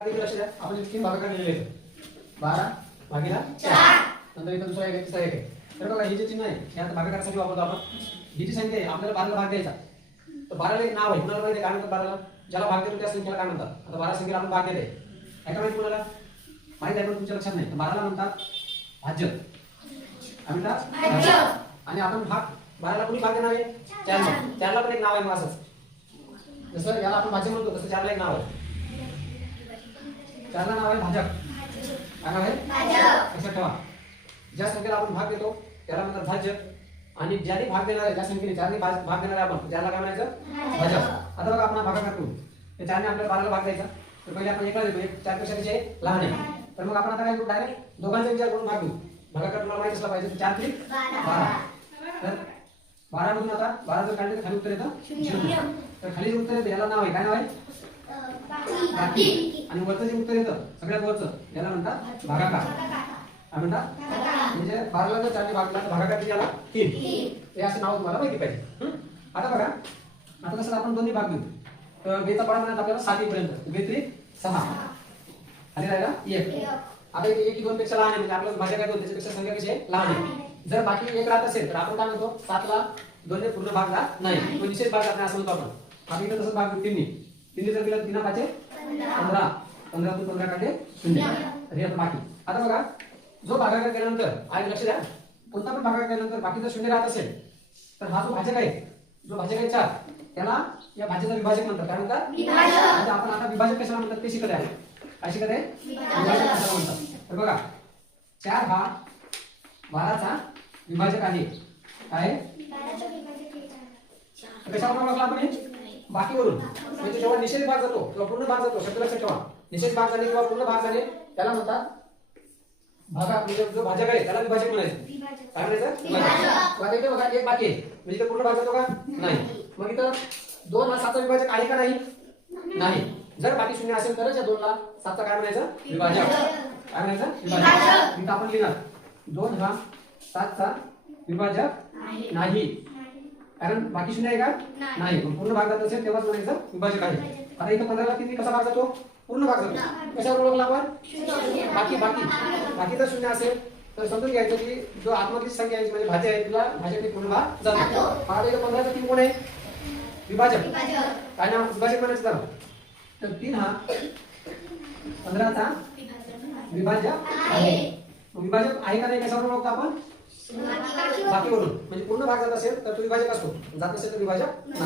लक्ष द्या, आपण इतकी भागाकार लिहिलेले आहेत 12 भागीला 4. नंतर इथं दुसरा एक तिसरा एक आहे. तर बघा हे जे चिन्ह आहे हे आता भागाकारासाठी वापरतो आपण. ही जी संख्या आहे आपल्याला 12 ला भाग द्यायचा. तर 12 ला एक नाव आहे, कुणाला माहिती आहे काय म्हणतात 12 ला? ज्याला भाग देतो त्या संख्येला काय म्हणतात? आता 12 संख्येला आपण भाग देले आहे का माहिती कुणाला? माहिती आहे पण तुमच्या लक्षात नाही. तर 12 ला म्हणतात भाज्य. काय म्हणतात? भाज्य. आणि आपण भाग 12 ला कोणी भाग देणार आहे? 4 ला. 4 ला पण एक नाव आहे मग असंच. जसं याला आपण भाज्य म्हणतो तसं 4 ला एक नाव आहे. 4 ला नाव आहे भाजक. काय नाव आहे? भाजक. लक्षात ठेवा. ज्या संख्येला आपण भाग देतो त्याला म्हणतात भाज्य. आणि ज्याने भाग देणार आहे ज्या संख्येने 4 ने भाग देणार आहे आपण त्याला काय म्हणायचं? भाजक. आता बघा आपण भागाकार करू. ते 4 ने आपल्याला 12 ला भाग द्यायचा. तर पहिले आपण 1 ला देतो. 1 4 पेक्षा त्याचे लहान आहे. तर मग आपण आता काय करू? डायरेक्ट दोघांचा विचार करून भाग देऊ. भागाकार तुम्हाला माहिती असला पाहिजे. 4 3 12. तर 12 मधून आता 12 जर काढले तर खाली उत्तर येतं 0. तर खाली उत्तर येतं याला नाव आहे काय नाव आहे? बाकी. आणि वरचं जे उत्तर येतं सगळ्यात वरचं याला म्हणतात भागाकार. काय म्हणतात? म्हणजे 12 ला जर 4 ने भागला तर भागाकार किती आला? 3. हे असं नाव तुम्हाला माहिती पाहिजे. आता बघा आता कसं आपण दोन्ही भाग देऊ. तर बेचा पाडा म्हणत आपल्याला 7 पर्यंत. बे 3 6. खाली राहिला 1. आता इथे 1 2 पेक्षा लहान आहे म्हणजे आपल्याला भाज्या काय दोन त्याच्यापेक्षा संख्या कशी आहे? लहान आहे. जर बाकी 1 राहत असेल तर आपण काय म्हणतो 7 ला 2 ने पूर्ण भाग जात नाही. तो निश्चित भाग जात नाही असं म्हणतो आपण. आपण इथं तसंच भाग 3 ने जर केलं 3 5 15. 15 तून 15 काढले 0. तर हे आता बाकी. आता बघा जो भागाकार केल्यानंतर आणि लक्ष द्या कोणता पण भागाकार केल्यानंतर बाकी जर 0 राहत असेल तर हा जो भाजक आहे जो भाजक आहे 4 त्याला या भाज्याचा विभाजक म्हणतात. काय म्हणतात? विभाजक. म्हणजे आपण आता विभाजक कशाला म्हणतात ते शिकत आहे. काय शिकत आहे? विभाजक कशाला म्हणतात. तर बघा 4 हा 12 चा विभाजक आहे. काय? कशावर बघला आपण हे? बाकीवरून. म्हणजे जेव्हा निषेध भाग जातो किंवा पूर्ण भाग जातो शब्द लक्षात ठेवा. निषेध भाग झाले किंवा पूर्ण भाग झाले त्याला म्हणतात भागा. म्हणजे जो भाजक आहे त्याला विभाजक म्हणायचं. काय म्हणायचं? विभाजक. आता इथे बघा एक बाकी आहे म्हणजे इथे पूर्ण भाग जातो का? नाही. मग इथं 2 हा 7 चा विभाजक आहे का नाही? नाही. जर बाकी 0 असेल तरच या 2 ला 7 चा काय म्हणायचं? विभाजक. काय म्हणायचं? विभाजक. इथं आपण लिहिणार 2 हा 7 चा विभाजक नाही. कारण बाकी 0 आहे का? नाही. पण पूर्ण भाग जात असेल तेव्हाच म्हणायचं विभाजक आहे. आता इथं 15 ला किती कसा भाग जातो? पूर्ण भाग जातो. कशावर ओळखला आपण? बाकी जर 0 असेल तर समजून घ्यायचं की जो आत्मधीत संख्या आहे म्हणजे भाज्य आहे तिला भाज्याने पूर्ण भाग जातो. आता इथं 15 चा 3 कोण आहे? विभाजक. काय नाव? विभाजक म्हणायचं त्याला. तर 3 हा 15 चा विभाजक आहे. विभाजक आहे का नाही कशावर ओळखतो आपण? बाकीवरून. म्हणजे पूर्ण भाग जात असेल तर तो विभाजक असतो, जात नसेल तर विभाजक नाही.